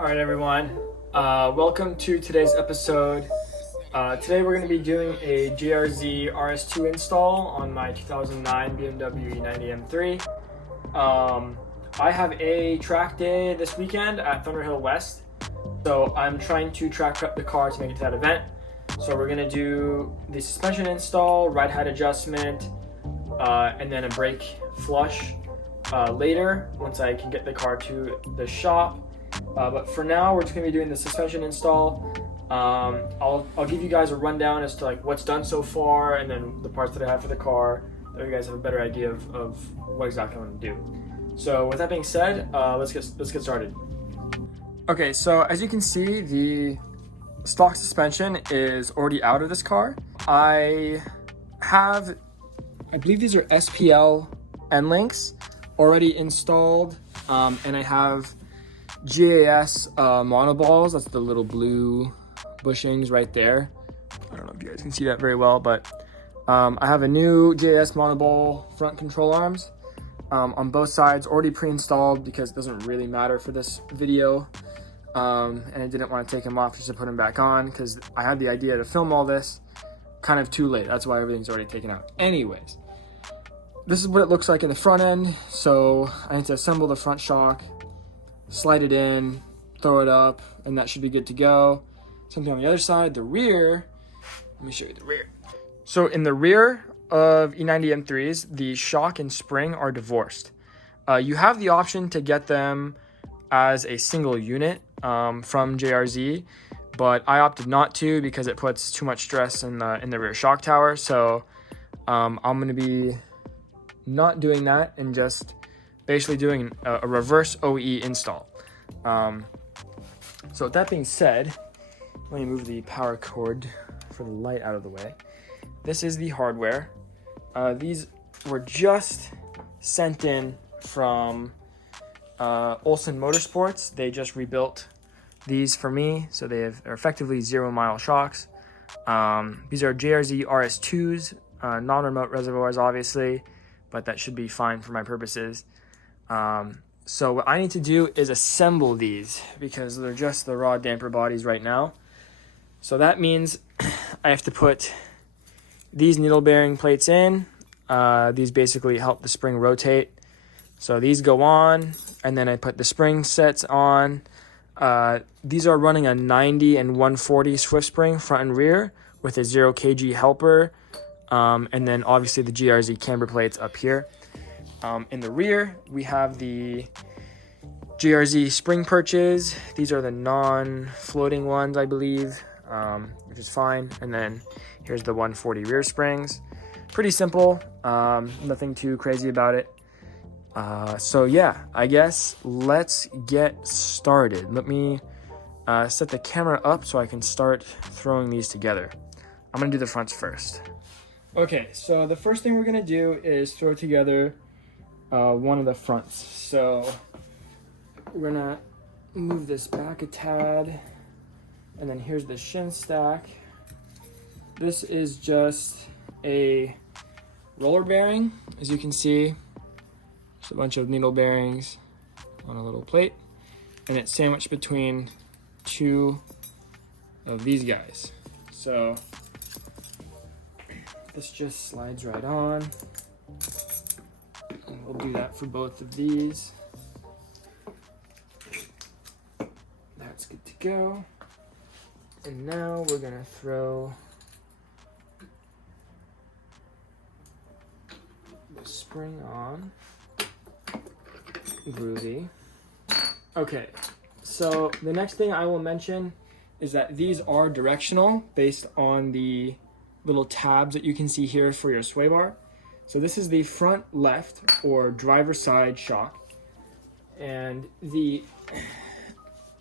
All right, everyone. Welcome to today's episode. Today we're going to be doing a JRZ RS2 install on my 2009 BMW E90 M3. I have a track day this weekend at Thunderhill West, so I'm trying to track prep the car to make it to that event. So we're going to do the suspension install, ride height adjustment, and then a brake flush later once I can get the car to the shop. But for now, we're just going to be doing the suspension install. I'll give you guys a rundown as to like what's done so far, and then the parts that I have for the car, so you guys have a better idea of what exactly I want to do. So with that being said, let's get started. Okay, so as you can see, the stock suspension is already out of this car. I believe these are SPL end links already installed, and I have GAS monoballs. That's the little blue bushings right there. I don't know if you guys can see that very well, but I have a new GAS monoball front control arms on both sides, already pre-installed because it doesn't really matter for this video. And I didn't want to take them off just to put them back on because I had the idea to film all this kind of too late. That's why everything's already taken out. Anyways, this is what it looks like in the front end. So I need to assemble the front shock, slide it in, throw it up, and that should be good to go. Something on the other side, the rear. Let me show you the rear. So in the rear of E90 M3s, the shock and spring are divorced. You have the option to get them as a single unit from JRZ, but I opted not to because it puts too much stress in the rear shock tower. So I'm going to be not doing that and just basically doing a reverse OE install. So with that being said, let me move the power cord for the light out of the way. This is the hardware. These were just sent in from Olsen Motorsports. They just rebuilt these for me, so they're effectively 0-mile shocks. These are JRZ RS2s, non-remote reservoirs obviously, but that should be fine for my purposes. So what I need to do is assemble these because they're just the raw damper bodies right now. So that means I have to put these needle bearing plates in. These basically help the spring rotate. So these go on, and then I put the spring sets on. These are running a 90 and 140 Swift spring front and rear with a 0 kg helper. And then obviously the GRZ camber plates up here. In the rear, we have the JRZ spring perches. These are the non-floating ones, I believe, which is fine. And then here's the 140 rear springs. Pretty simple, nothing too crazy about it. So yeah, I guess let's get started. Let me set the camera up so I can start throwing these together. I'm gonna do the fronts first. Okay, so the first thing we're gonna do is throw together one of the fronts. So we're gonna move this back a tad, and then here's the shin stack. This is just a roller bearing, as you can see. Just a bunch of needle bearings on a little plate, and it's sandwiched between two of these guys. So this just slides right on, and we'll do that for both of these. That's good to go. And now we're gonna throw the spring on. Groovy. Okay, so the next thing I will mention is that these are directional based on the little tabs that you can see here for your sway bar. So this is the front left or driver side shock, and the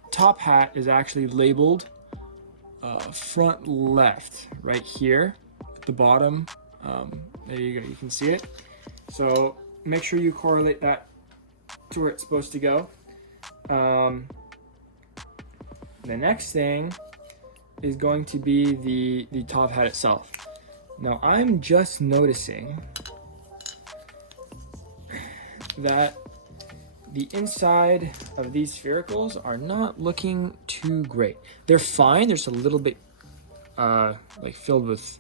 top hat is actually labeled front left right here at the bottom. There you go, you can see it. So make sure you correlate that to where it's supposed to go. The next thing is going to be the top hat itself. Now I'm just noticing that the inside of these sphericals are not looking too great. They're fine. There's a little bit like filled with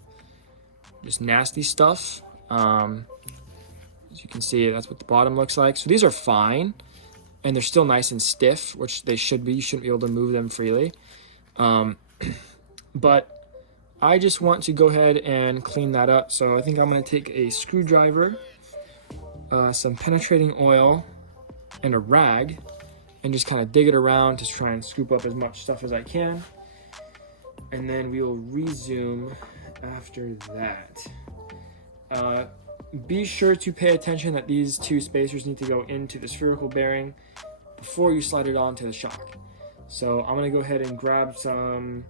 just nasty stuff. As you can see, that's what the bottom looks like. So these are fine, and they're still nice and stiff, which they should be. You shouldn't be able to move them freely. But I just want to go ahead and clean that up. So I think I'm going to take a screwdriver, some penetrating oil, and a rag, and just kind of dig it around to try and scoop up as much stuff as I can. And then we will resume after that. Be sure to pay attention that these two spacers need to go into the spherical bearing before you slide it onto the shock. So I'm gonna go ahead and grab some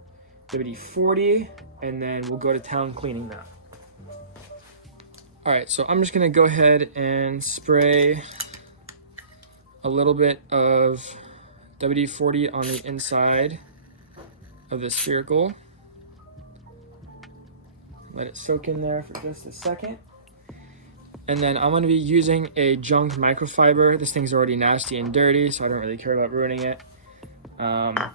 WD-40, and then we'll go to town cleaning that. All right, so I'm just gonna go ahead and spray a little bit of WD-40 on the inside of the spherical. Let it soak in there for just a second. And then I'm going to be using a junk microfiber. This thing's already nasty and dirty, so I don't really care about ruining it. I'm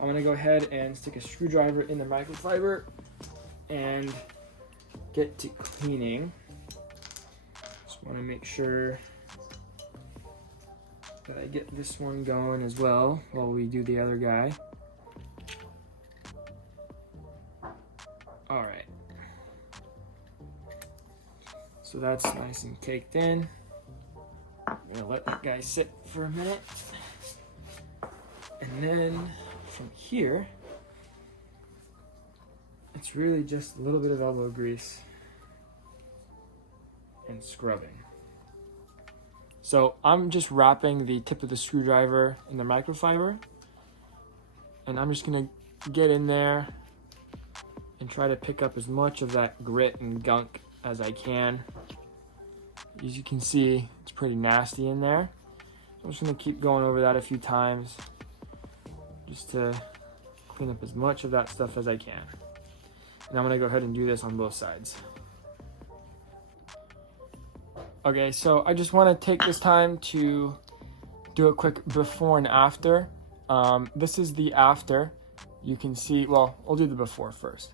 going to go ahead and stick a screwdriver in the microfiber and get to cleaning. Just want to make sure that I get this one going as well while we do the other guy. All right. So that's nice and caked in. I'm gonna let that guy sit for a minute. And then from here, it's really just a little bit of elbow grease and scrubbing. So I'm just wrapping the tip of the screwdriver in the microfiber, and I'm just gonna get in there and try to pick up as much of that grit and gunk as I can. As you can see, it's pretty nasty in there. I'm just gonna keep going over that a few times just to clean up as much of that stuff as I can. And I'm gonna go ahead and do this on both sides. Okay, so I just wanna take this time to do a quick before and after. This is the after. You can see, well, I'll do the before first.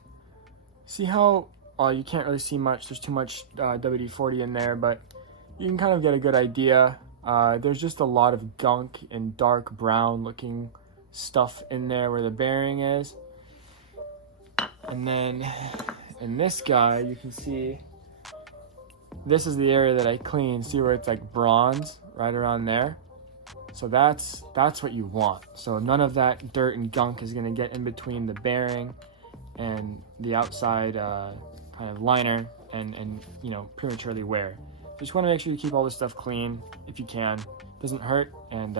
See how you can't really see much, there's too much WD-40 in there, but you can kind of get a good idea. There's just a lot of gunk and dark brown looking stuff in there where the bearing is. And then in this guy, you can see, this is the area that I cleaned. See where it's like bronze right around there? So that's what you want. So none of that dirt and gunk is gonna get in between the bearing and the outside kind of liner and you know, prematurely wear. Just want to make sure you keep all this stuff clean if you can. It doesn't hurt, and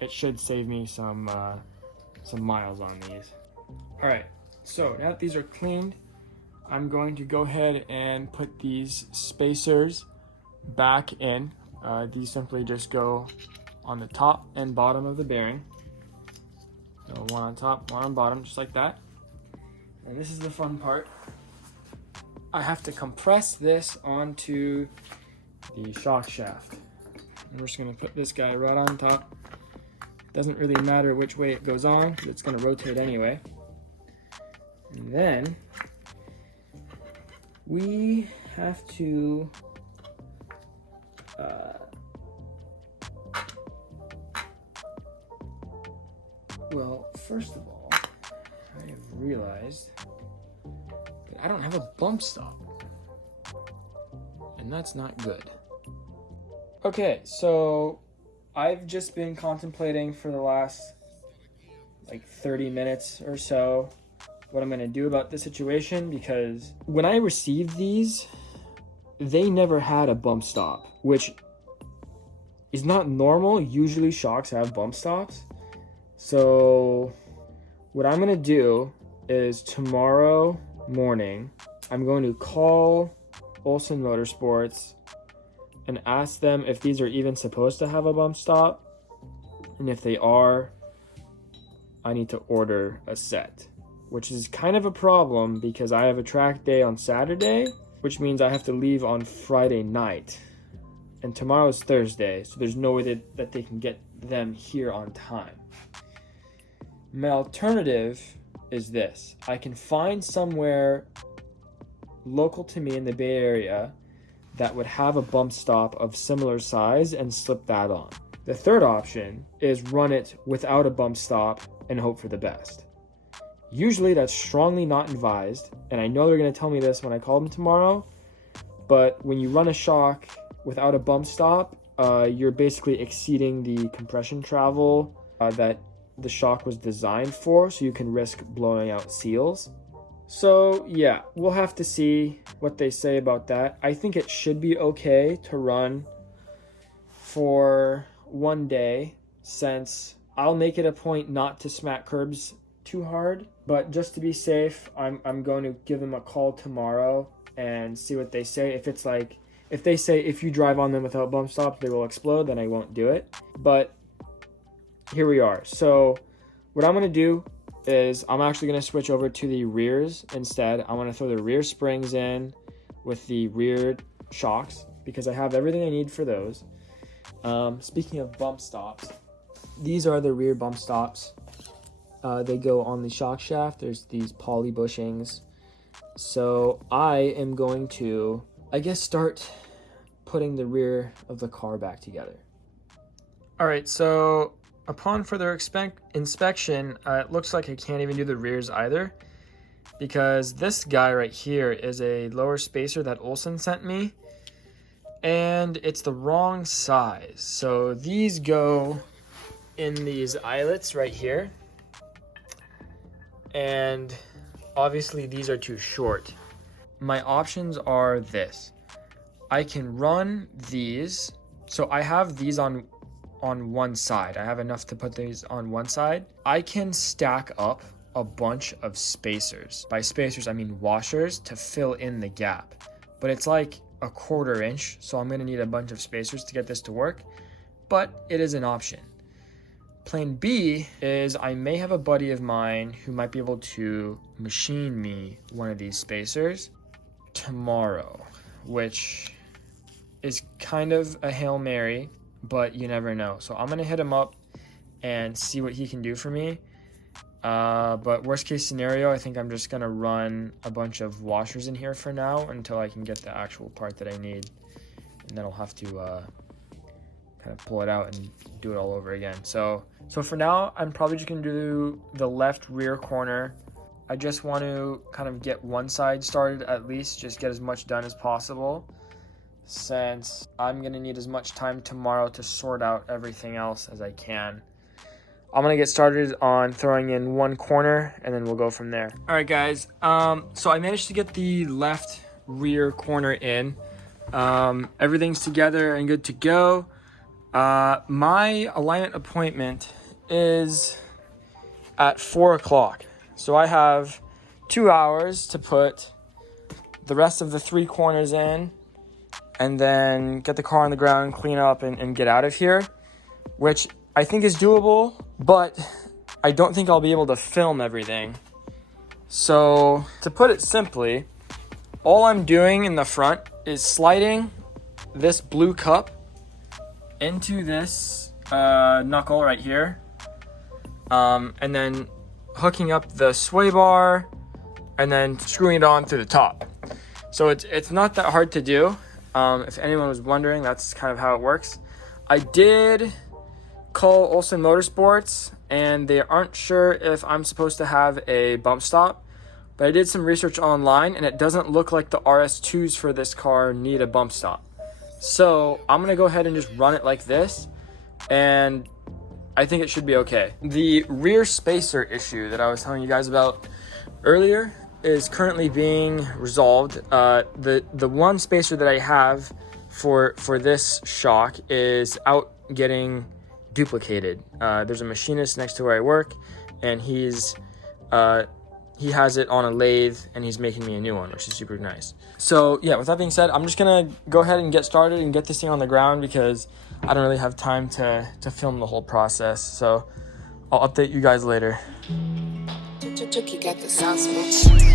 it should save me some miles on these. All right, so now that these are cleaned, I'm going to go ahead and put these spacers back in. These simply just go on the top and bottom of the bearing. So one on top, one on bottom, just like that. And this is the fun part. I have to compress this onto the shock shaft. And we're just gonna put this guy right on top. Doesn't really matter which way it goes on, because it's gonna rotate anyway. And then we have to well, first of all, I have realized that I don't have a bump stop, and that's not good. Okay, so I've just been contemplating for the last like 30 minutes or so what I'm gonna do about this situation, because when I received these, they never had a bump stop, which is not normal. Usually shocks have bump stops. So what I'm gonna do is tomorrow morning, I'm going to call Olsen Motorsports and ask them if these are even supposed to have a bump stop. And if they are, I need to order a set, which is kind of a problem because I have a track day on Saturday, which means I have to leave on Friday night. and tomorrow's Thursday, so there's no way that they can get them here on time. My alternative is this. I can find somewhere local to me in the Bay Area that would have a bump stop of similar size and slip that on. The third option is run it without a bump stop and hope for the best. Usually that's strongly not advised, and I know they're going to tell me this when I call them tomorrow, but when you run a shock without a bump stop, you're basically exceeding the compression travel that the shock was designed for, so you can risk blowing out seals. So yeah, we'll have to see what they say about that. I think it should be okay to run for one day, since I'll make it a point not to smack curbs too hard, but just to be safe, I'm going to give them a call tomorrow and see what they say. If it's like, if they say if you drive on them without bump stops they will explode, then I won't do it. But here we are. So what I'm going to do is I'm actually going to switch over to the rears instead. I'm going to throw the rear springs in with the rear shocks because I have everything I need for those. Speaking of bump stops, these are the rear bump stops. They go on the shock shaft. There's these poly bushings. So I am going to, I guess, start putting the rear of the car back together. All right, so upon further inspection, it looks like I can't even do the rears either, because this guy right here is a lower spacer that Olsen sent me, and it's the wrong size. So these go in these eyelets right here, and obviously these are too short. My options are this. I can run these, so I have these on one side. I have enough to put these on one side. I can stack up a bunch of spacers. By spacers, I mean washers to fill in the gap. But it's like a 1/4 inch, so I'm gonna need a bunch of spacers to get this to work, but it is an option. Plan B is I may have a buddy of mine who might be able to machine me one of these spacers tomorrow, which is kind of a Hail Mary, but you never know. So I'm gonna hit him up and see what he can do for me. But worst case scenario, I think I'm just gonna run a bunch of washers in here for now until I can get the actual part that I need, and then I'll have to kind of pull it out and do it all over again. So for now, I'm probably just gonna do the left rear corner. I just want to kind of get one side started at least, just get as much done as possible, since I'm gonna need as much time tomorrow to sort out everything else as I can. I'm gonna get started on throwing in one corner and then we'll go from there. All right, guys, so I managed to get the left rear corner in. Everything's together and good to go. My alignment appointment is at 4 o'clock. So I have 2 hours to put the rest of the 3 corners in and then get the car on the ground, clean up, and get out of here, which I think is doable, but I don't think I'll be able to film everything. So to put it simply, all I'm doing in the front is sliding this blue cup into this knuckle right here, and then hooking up the sway bar and then screwing it on through the top. So it's not that hard to do. If anyone was wondering, that's kind of how it works. I did call Olsen Motorsports and they aren't sure if I'm supposed to have a bump stop, but I did some research online and it doesn't look like the RS2s for this car need a bump stop. So I'm gonna go ahead and just run it like this, and I think it should be okay. The rear spacer issue that I was telling you guys about earlier is currently being resolved. The one spacer that I have for this shock is out getting duplicated. There's a machinist next to where I work, and he has it on a lathe and he's making me a new one, which is super nice. So yeah, with that being said, I'm just gonna go ahead and get started and get this thing on the ground because I don't really have time to film the whole process. So I'll update you guys later. Got the sauce, bitch.